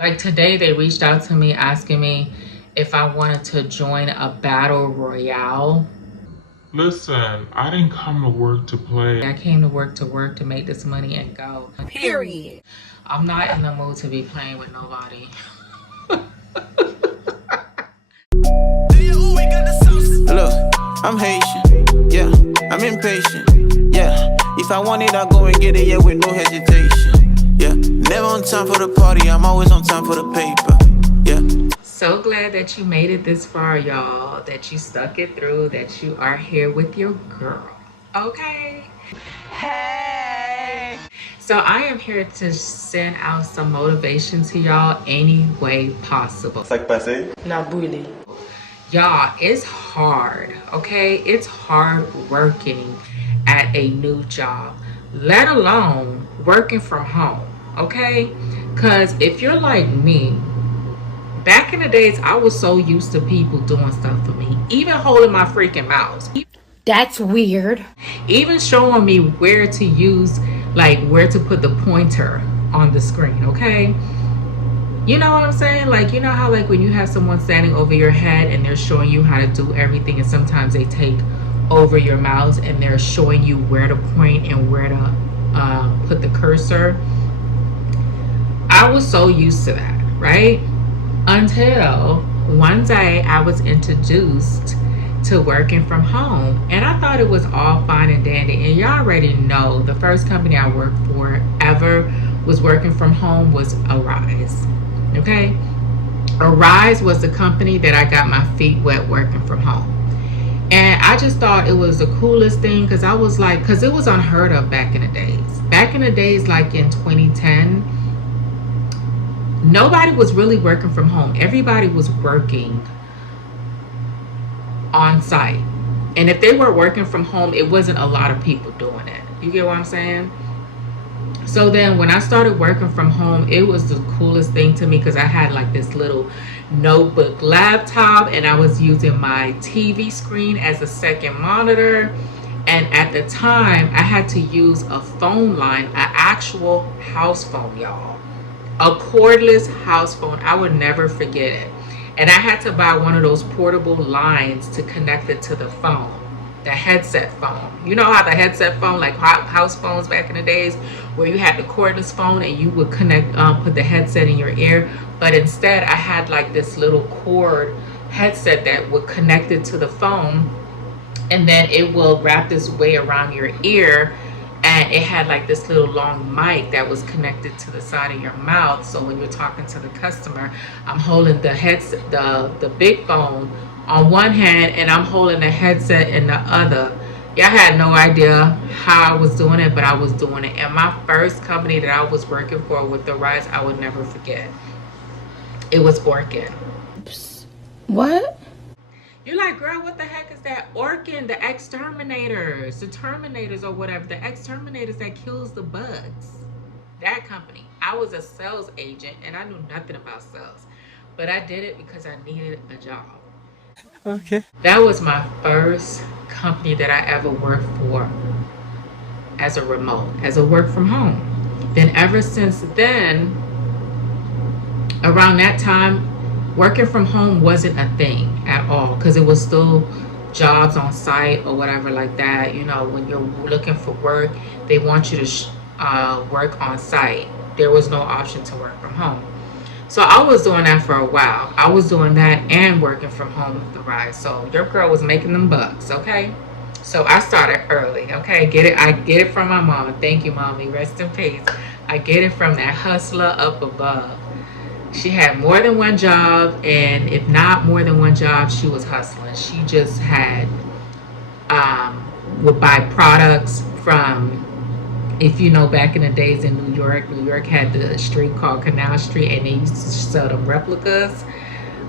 Like today, they reached out to me asking me if I wanted to join a battle royale. Listen, I didn't come to work to play. I came to work to make this money and go. Period. I'm not in the mood to be playing with nobody. Look, I'm Haitian, yeah, I'm impatient, yeah. If I want it, I'll go and get it, yeah, with no hesitation, yeah. Never on time for the party, I'm always on time for the paper, yeah. So glad that you made it this far, y'all, that you stuck it through, that you are here with your girl, okay? Hey! So I am here to send out some motivation to y'all any way possible. Y'all, it's hard, okay? It's hard working at a new job, let alone working from home, okay? Because if you're like me, back in the days, I was so used to people doing stuff for me, even holding my freaking mouse. That's weird. Even showing me where to use, like where to put the pointer on the screen, okay? You know what I'm saying? Like, you know how like when you have someone standing over your head and they're showing you how to do everything, and sometimes they take over your mouse and they're showing you where to point and where to put the cursor. I was so used to that, right? Until one day I was introduced to working from home, and I thought it was all fine and dandy. And y'all already know the first company I worked for ever was working from home was Arise. Okay, Arise was the company that I got my feet wet working from home, and I just thought it was the coolest thing because I was like, because it was unheard of back in the days. Back in the days, like in 2010, nobody was really working from home. Everybody was working on site, and if they were working from home, it wasn't a lot of people doing it. You get what I'm saying? So then when I started working from home, it was the coolest thing to me because I had like this little notebook laptop, and I was using my TV screen as a second monitor. And at the time, I had to use a phone line, an actual house phone, y'all. A cordless house phone. I would never forget it. And I had to buy one of those portable lines to connect it to the phone. The headset phone. You know how the headset phone, like house phones back in the days, where you had the cordless phone and you would connect, put the headset in your ear. But instead, I had like this little cord headset that would connect it to the phone, and then it will wrap this way around your ear, and it had like this little long mic that was connected to the side of your mouth. So when you're talking to the customer, I'm holding the headset, the big phone on one hand, and I'm holding the headset in the other. Yeah, I had no idea how I was doing it, but I was doing it. And my first company that I was working for with the Rise, I would never forget. It was Orkin. What? You're like, girl, what the heck is that? Orkin, the exterminators, the Terminators or whatever, the exterminators that kills the bugs. That company. I was a sales agent, and I knew nothing about sales, but I did it because I needed a job. Okay. That was my first company that I ever worked for as a remote, as a work from home. Then ever since then, around that time, working from home wasn't a thing at all, because it was still jobs on site or whatever like that. You know, when you're looking for work, they want you to work on site. There was no option to work from home. So I was doing that for a while. I was doing that and working from home with the Rise. So your girl was making them bucks, okay? So I started early, okay? I get it from my mama. Thank you, mommy. Rest in peace. I get it from that hustler up above. She had more than one job, and if not more than one job, she was hustling. She just had, would buy products from, if you know, back in the days in New York had the street called Canal Street, and they used to sell them replicas.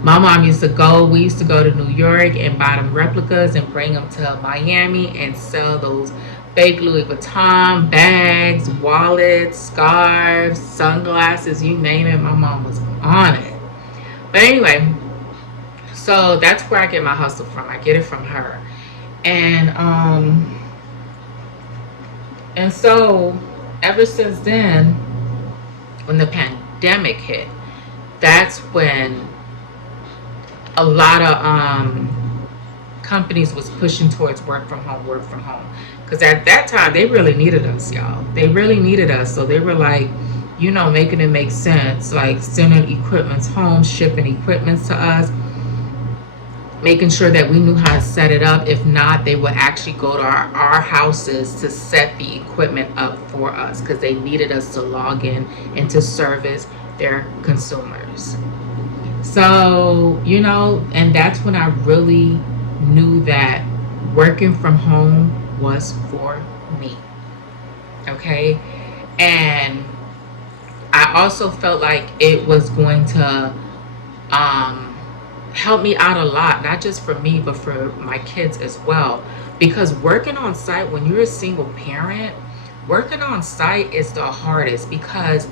My mom used to go, we used to go to New York and buy them replicas and bring them to Miami and sell those fake Louis Vuitton bags, wallets, scarves, sunglasses, you name it. My mom was on it. But anyway, so that's where I get my hustle from. I get it from her. And so ever since then, when the pandemic hit, that's when a lot of companies was pushing towards work from home. Because at that time, they really needed us, y'all. They really needed us. So they were like, you know, making it make sense, like sending equipments home, shipping equipments to us, making sure that we knew how to set it up. If not, they would actually go to our houses to set the equipment up for us because they needed us to log in and to service their consumers. So, you know, and that's when I really knew that working from home was for me. Okay. And I also felt like it was going to help me out a lot, not just for me, but for my kids as well. Because working on site, when you're a single parent, working on site is the hardest because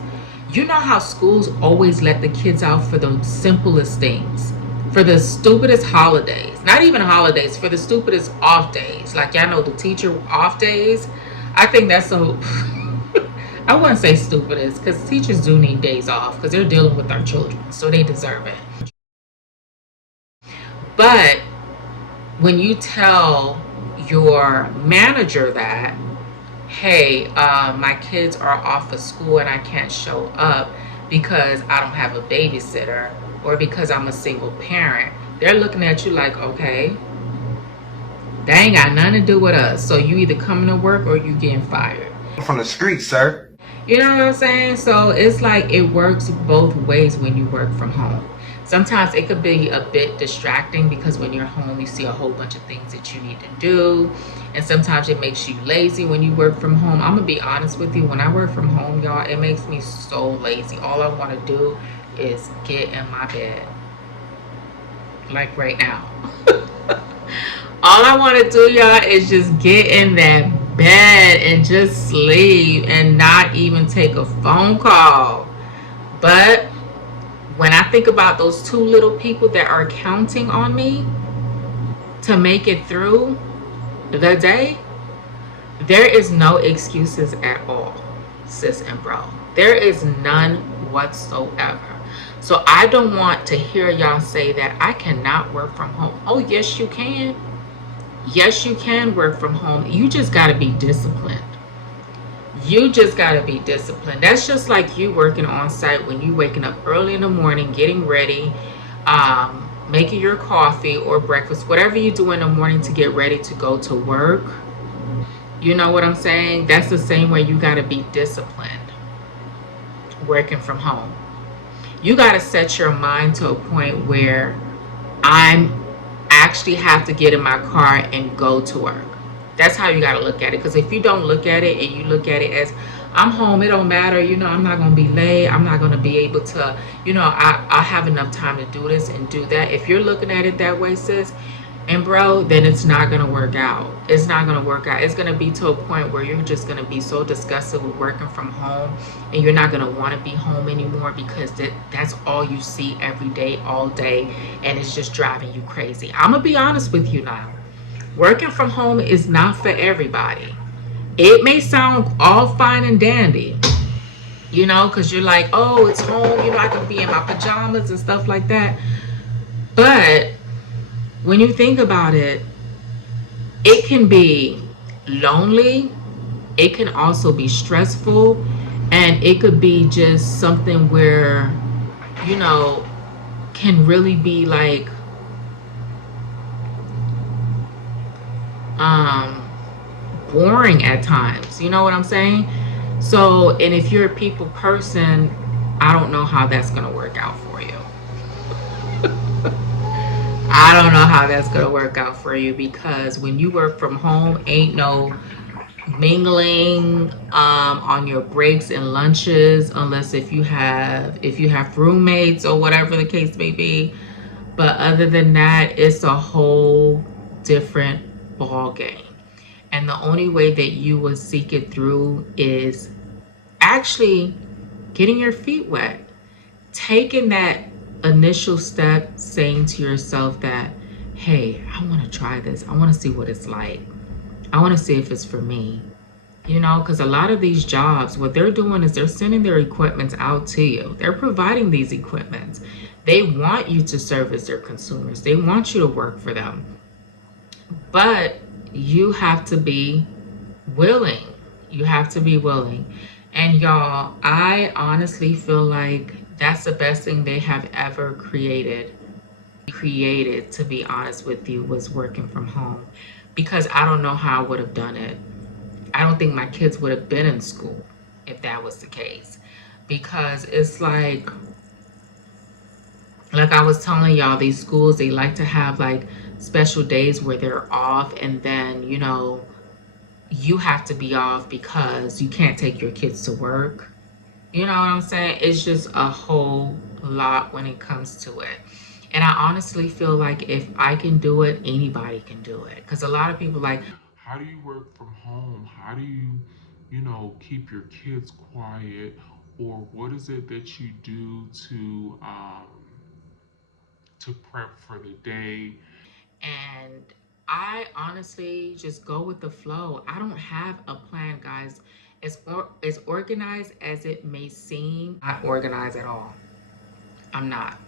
you know how schools always let the kids out for the simplest things, for the stupidest holidays, not even holidays, for the stupidest off days. Like, y'all know the teacher off days. I think that's so, I wouldn't say stupidest because teachers do need days off because they're dealing with our children, so they deserve it. But when you tell your manager that, hey, my kids are off of school and I can't show up because I don't have a babysitter or because I'm a single parent, they're looking at you like, okay, that ain't got nothing to do with us. So you either coming to work or you getting fired. From the street, sir. You know what I'm saying? So it's like it works both ways when you work from home. Sometimes it could be a bit distracting because when you're home, you see a whole bunch of things that you need to do. And sometimes it makes you lazy when you work from home. I'm going to be honest with you. When I work from home, y'all, it makes me so lazy. All I want to do is get in my bed. Like right now. All I want to do, y'all, is just get in that bed and just sleep and not even take a phone call. But when I think about those two little people that are counting on me to make it through the day, there is no excuses at all, sis and bro. There is none whatsoever. So I don't want to hear y'all say that I cannot work from home. Oh, yes, you can. Yes, you can work from home. You just got to be disciplined. You just got to be disciplined. That's just like you working on site when you waking up early in the morning, getting ready, making your coffee or breakfast, whatever you do in the morning to get ready to go to work. You know what I'm saying? That's the same way you got to be disciplined working from home. You got to set your mind to a point where I'm actually have to get in my car and go to work. That's how you got to look at it. Because if you don't look at it and you look at it as, I'm home, it don't matter, you know, I'm not going to be late, I'm not going to be able to, you know, I have enough time to do this and do that. If you're looking at it that way, sis and bro, then it's not going to work out. It's not going to work out. It's going to be to a point where you're just going to be so disgusted with working from home and you're not going to want to be home anymore because that's all you see every day, all day, and it's just driving you crazy. I'm going to be honest with you now. Working from home is not for everybody. It may sound all fine and dandy, you know, because you're like, oh, it's home, you know, I can be in my pajamas and stuff like that. But when you think about it, it can be lonely. It can also be stressful. And it could be just something where, you know, can really be like, boring at times, you know what I'm saying? So, and if you're a people person, I don't know how that's gonna work out for you. I don't know how that's gonna work out for you because when you work from home, ain't no mingling on your breaks and lunches unless if you have roommates or whatever the case may be. But other than that, it's a whole different ball game. And the only way that you will seek it through is actually getting your feet wet. Taking that initial step, saying to yourself that, hey, I want to try this. I want to see what it's like. I want to see if it's for me. You know, because a lot of these jobs, what they're doing is they're sending their equipment out to you. They're providing these equipments. They want you to service their consumers. They want you to work for them. But you have to be willing. You have to be willing. And y'all, I honestly feel like that's the best thing they have ever created, to be honest with you, was working from home. Because I don't know how I would have done it. I don't think my kids would have been in school if that was the case. Because it's like I was telling y'all, these schools, they like to have like special days where they're off, and then, you know, you have to be off because you can't take your kids to work. You know what I'm saying? It's just a whole lot when it comes to it. And I honestly feel like if I can do it, anybody can do it. Because a lot of people like, how do you work from home? How do you, you know, keep your kids quiet? Or what is it that you do to prep for the day? and I honestly just go with the flow. I don't have a plan, guys. As organized as it may seem, I'm not organized at all. I'm not.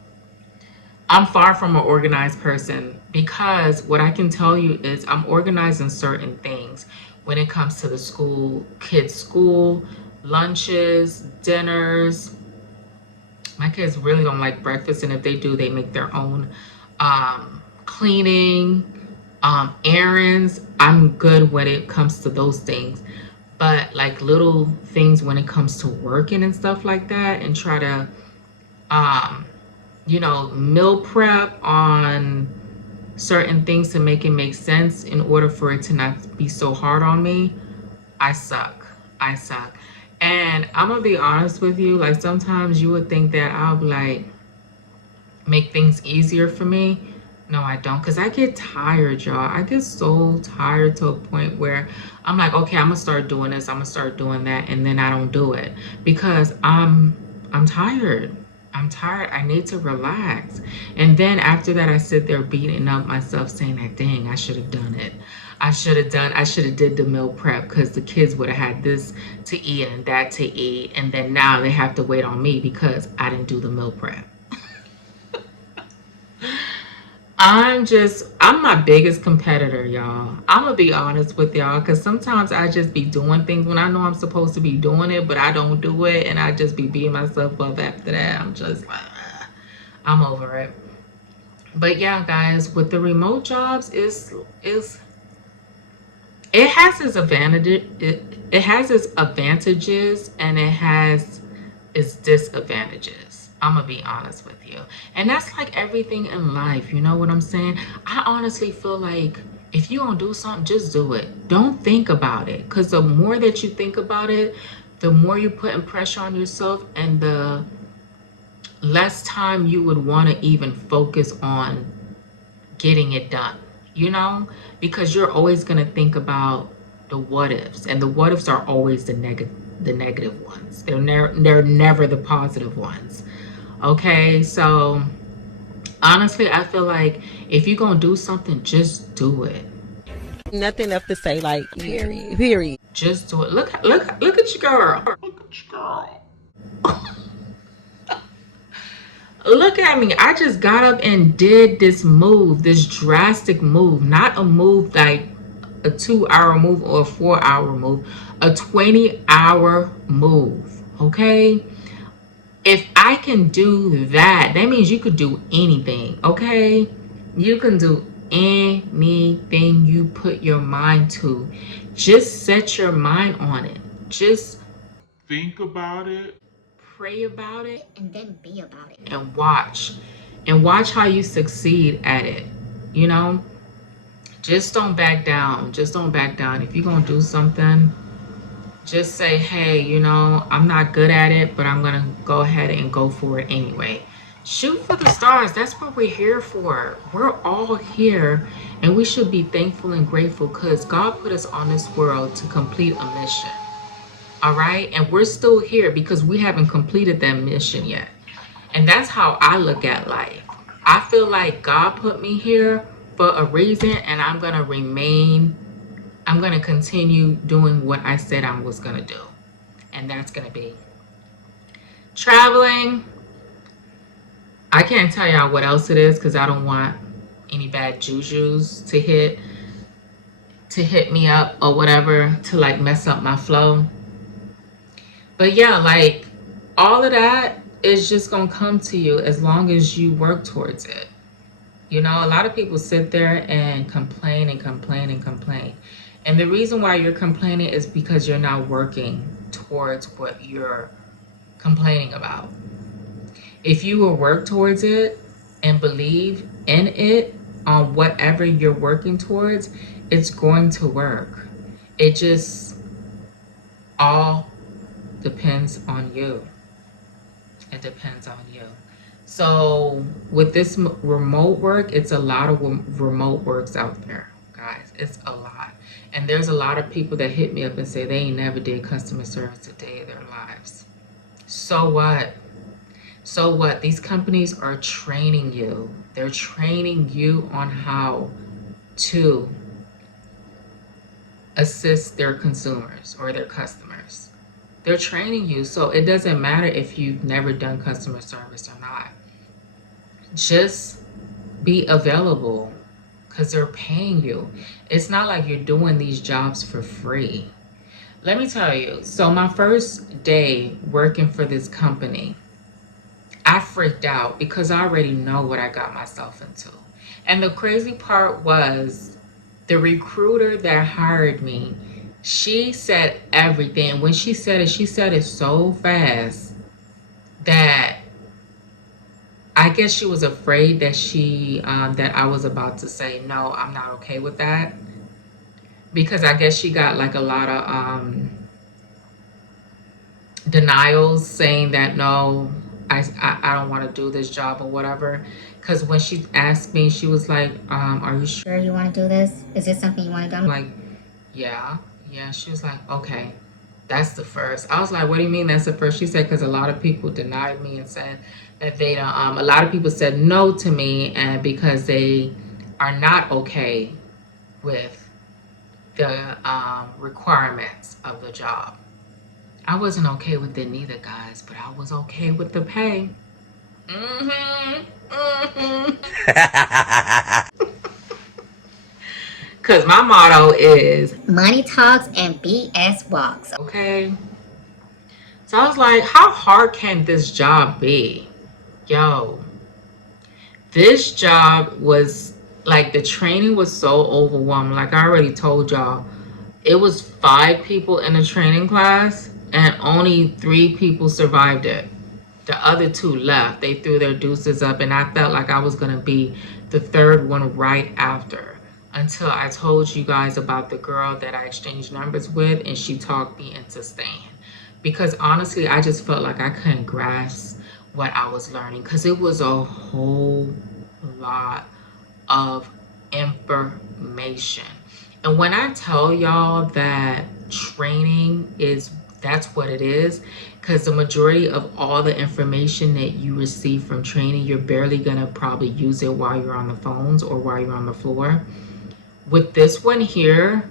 I'm far from an organized person, because what I can tell you is I'm organized in certain things when it comes to the school, kids' school, lunches, dinners. My kids really don't like breakfast, and if they do, they make their own. Cleaning, errands, I'm good when it comes to those things. But like little things when it comes to working and stuff like that, and try to you know, meal prep on certain things to make it make sense in order for it to not be so hard on me, I suck. And I'm gonna be honest with you, like sometimes you would think that I'll like make things easier for me. No, I don't, because I get tired, y'all. I get so tired to a point where I'm like, okay, I'm gonna start doing this, I'm gonna start doing that, and then I don't do it because I'm tired. I need to relax. And then after that, I sit there beating up myself saying that, dang, I should have done it. I should have did the meal prep, because the kids would have had this to eat and that to eat. And then now they have to wait on me because I didn't do the meal prep. I'm my biggest competitor, y'all. I'm gonna be honest with y'all, because sometimes I just be doing things when I know I'm supposed to be doing it, but I don't do it, and I just be beating myself up after that. I'm just like, I'm over it. But yeah, guys, with the remote jobs, it has its advantages. It has its advantages, and it has its disadvantages. I'm gonna be honest with you. And that's like everything in life, you know what I'm saying? I honestly feel like if you gonna do something, just do it. Don't think about it, because the more that you think about it, the more you're putting pressure on yourself, and the less time you would want to even focus on getting it done, you know? Because you're always gonna think about the what ifs, and the what ifs are always the negative ones. They're never the positive ones. Okay, so honestly, I feel like if you're gonna do something, just do it. Nothing left to say, like, period. Just do it. Look at your girl. Look at your girl. Look at me. I just got up and did this move, this drastic move. Not a move like a 2-hour move or a 4-hour move, a 20-hour move. Okay? If I can do that, that means you could do anything, okay? You can do anything you put your mind to. Just set your mind on it. Just think about it, pray about it, And then be about it. and watch. And watch how you succeed at it, you know? Just don't back down. Just don't back down. If you're going to do something, just say, hey, you know, I'm not good at it, but I'm going to go ahead and go for it anyway. Shoot for the stars. That's what we're here for. We're all here, and we should be thankful and grateful, because God put us on this world to complete a mission. All right? And we're still here because we haven't completed that mission yet. And that's how I look at life. I feel like God put me here for a reason, and I'm going to continue doing what I said I was going to do. And that's going to be traveling, I can't tell y'all what else it is because I don't want any bad jujus to hit me up or whatever to like mess up my flow. But yeah, like all of that is just gonna come to you as long as you work towards it. You know, a lot of people sit there and complain and complain and complain. And the reason why you're complaining is because you're not working towards what you're complaining about. If you will work towards it and believe in it on whatever you're working towards, it's going to work. It just all depends on you. It depends on you. So with this remote work, it's a lot of remote works out there, guys. It's a lot. And there's a lot of people that hit me up and say they ain't never did customer service a day of their lives. So what? So what? These companies are training you. They're training you on how to assist their consumers or their customers. They're training you. So it doesn't matter if you've never done customer service or not. Just be available because they're paying you. It's not like you're doing these jobs for free. Let me tell you, so my first day working for this company, I freaked out because I already know what I got myself into. And the crazy part was the recruiter that hired me, she said everything. When she said it so fast that I guess she was afraid that that I was about to say, no, I'm not okay with that. Because I guess she got like a lot of denials saying that, no, I don't want to do this job or whatever. Because when she asked me, she was like, are you sure you want to do this? Is this something you want to do? I'm like, yeah. She was like, okay, that's the first. I was like, what do you mean that's the first? She said, because a lot of people denied me and said that they don't, a lot of people said no to me and because they are not okay with the requirements of the job. I wasn't okay with it neither, guys, but I was okay with the pay. Because my motto is money talks and BS walks. Okay. So I was like, how hard can this job be? Yo, this job was like, the training was so overwhelming. Like I already told y'all, it was 5 people in the training class and only 3 people survived it. The other 2 left. They threw their deuces up and I felt like I was going to be the 3rd one right after. Until I told you guys about the girl that I exchanged numbers with and she talked me into staying. Because honestly, I just felt like I couldn't grasp what I was learning because it was a whole lot of information. And when I tell y'all that training that's what it is, because the majority of all the information that you receive from training, you're barely gonna probably use it while you're on the phones or while you're on the floor. With this one here,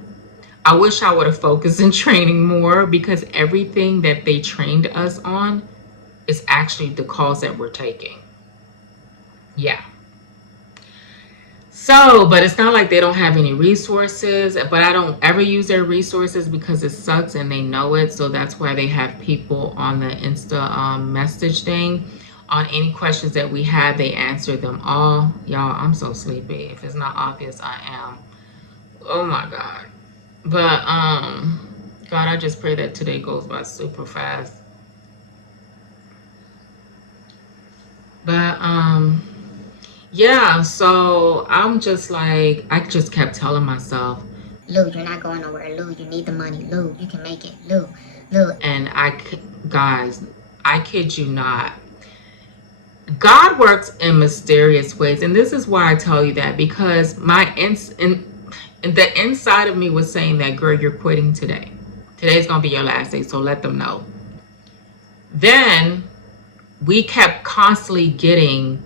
I wish I would have focused in training more because everything that they trained us on is actually the calls that we're taking. Yeah. So, but it's not like they don't have any resources, but I don't ever use their resources because it sucks and they know it. So that's why they have people on the Insta message thing. On any questions that we have, they answer them all. Y'all, I'm so sleepy. If it's not obvious, I am. Oh my God. But God, I just pray that today goes by super fast. But yeah, so I'm just like, I just kept telling myself, Lou, you're not going nowhere. Lou, you need the money. Lou, you can make it. Lou. And guys, I kid you not, God works in mysterious ways. And this is why I tell you that, because the inside of me was saying that, girl, you're quitting today. Today's gonna be your last day, so let them know. Then we kept constantly getting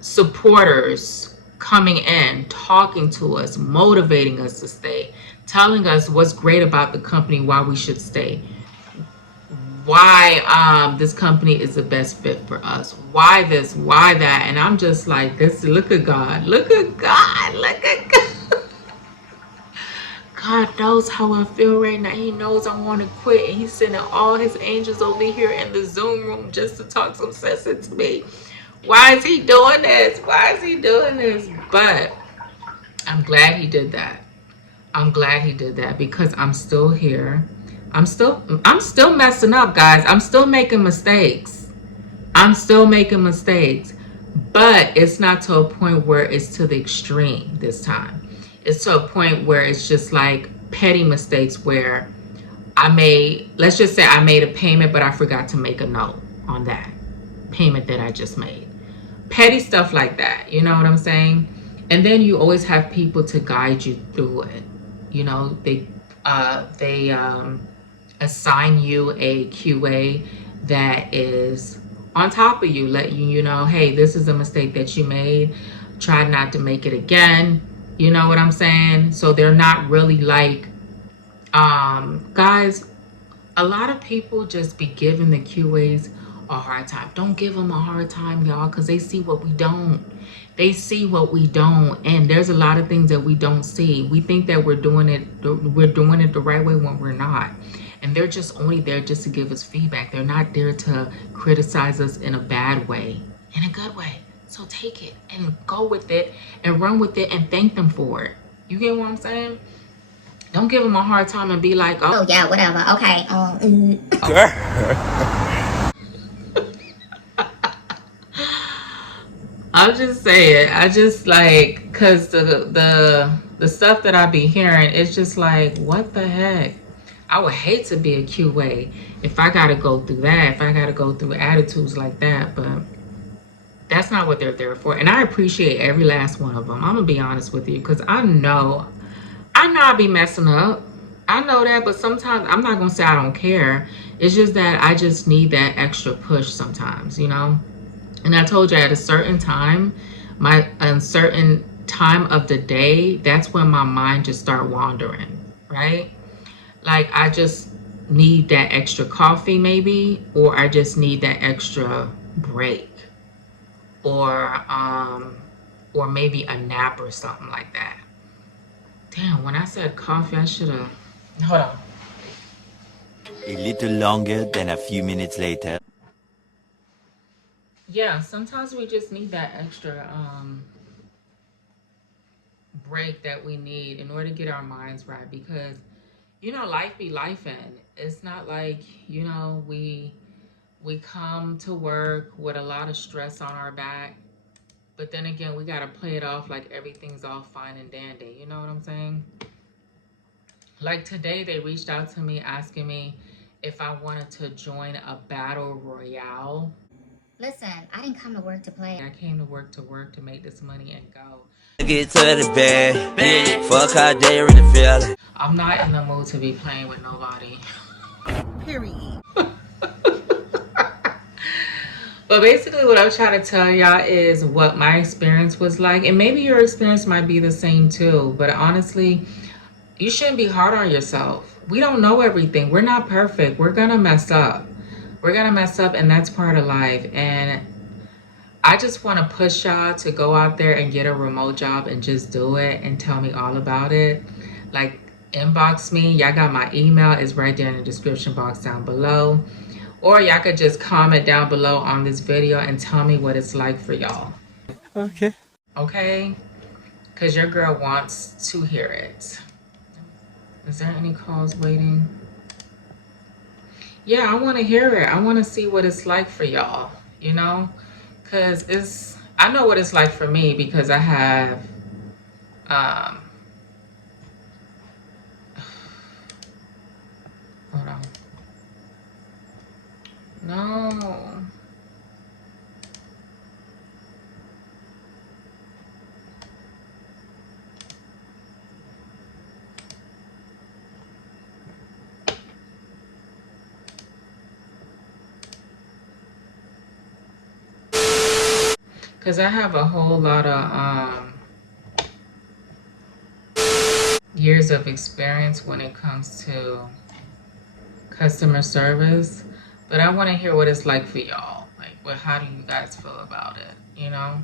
supporters coming in, talking to us, motivating us to stay, telling us what's great about the company, why we should stay. why this company is the best fit for us. Why this, why that. And I'm just like, this, look at God. Look at God. Look at God. God knows how I feel right now. He knows I want to quit. And he's sending all his angels over here in the Zoom room just to talk some sense into me. Why is he doing this? Why is he doing this? But I'm glad he did that. I'm glad he did that because I'm still here. I'm still messing up, guys. I'm still making mistakes. I'm still making mistakes. But it's not to a point where it's to the extreme this time. It's to a point where it's just like petty mistakes where let's just say I made a payment, but I forgot to make a note on that payment that I just made. Petty stuff like that. You know what I'm saying? And then you always have people to guide you through it. You know, they assign you a QA that is on top of you, let you know, hey, this is a mistake that you made. Try not to make it again. You know what I'm saying? So they're not really like, guys, a lot of people just be giving the QAs a hard time. Don't give them a hard time, y'all, because they see what we don't. They see what we don't, and there's a lot of things that we don't see. We think that we're doing it the right way when we're not. And they're just only there just to give us feedback. They're not there to criticize us in a bad way, in a good way. So take it and go with it and run with it and thank them for it. You get what I'm saying? Don't give them a hard time and be like, Oh yeah, whatever. Okay. I'll just say it. I just like, cause the stuff that I be hearing, it's just like, what the heck? I would hate to be a QA if I gotta go through that, if I gotta go through attitudes like that, but that's not what they're there for. And I appreciate every last one of them. I'm gonna be honest with you, because I know I be messing up. I know that, but sometimes I'm not gonna say I don't care. It's just that I just need that extra push sometimes, you know? And I told you at a certain time, certain time of the day, that's when my mind just start wandering, right? Like I just need that extra coffee maybe, or I just need that extra break, or maybe a nap or something like that. Damn, when I said coffee, I should have, hold on. A little longer than a few minutes later. Yeah, sometimes we just need that extra break that we need in order to get our minds right, because you know, life be lifing. It's not like, you know, we come to work with a lot of stress on our back, but then again, we got to play it off like everything's all fine and dandy. You know what I'm saying? Like today, they reached out to me asking me if I wanted to join a battle royale. Listen, I didn't come to work to play. I came to work to make this money and go. Get to the bed, fuck how they really feel. I'm not in the mood to be playing with nobody. Period. But basically what I'm trying to tell y'all is what my experience was like. And maybe your experience might be the same too. But honestly, you shouldn't be hard on yourself. We don't know everything. We're not perfect. We're going to mess up. We're going to mess up, and that's part of life. And I just want to push y'all to go out there and get a remote job and just do it and tell me all about it. Like, inbox me. Y'all got my email. It's right there in the description box down below. Or y'all could just comment down below on this video and tell me what it's like for y'all. Okay. Okay? Because your girl wants to hear it. Is there any calls waiting? Yeah, I want to hear it. I want to see what it's like for y'all, you know? Because I know what it's like for me, because I have, hold on. No. Because I have a whole lot of years of experience when it comes to customer service. But I want to hear what it's like for y'all. Like, well, how do you guys feel about it? You know?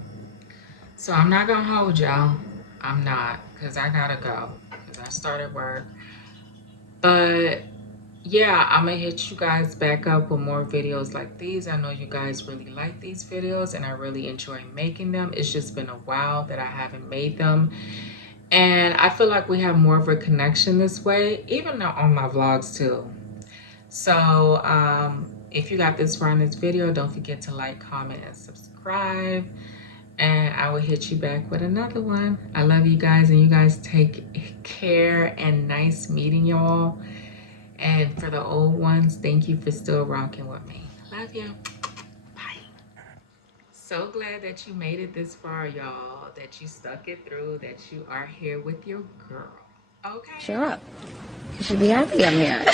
So I'm not going to hold y'all. I'm not, because I got to go. Because I started work. But yeah, I'm going to hit you guys back up with more videos like these. I know you guys really like these videos and I really enjoy making them. It's just been a while that I haven't made them. And I feel like we have more of a connection this way, even on my vlogs too. So if you got this far in this video, don't forget to like, comment, and subscribe. And I will hit you back with another one. I love you guys, and you guys take care, and nice meeting y'all. And for the old ones, thank you for still rocking with me. Love you. Bye. So glad that you made it this far, y'all. That you stuck it through. That you are here with your girl. Okay. Cheer up. You should be happy I'm here.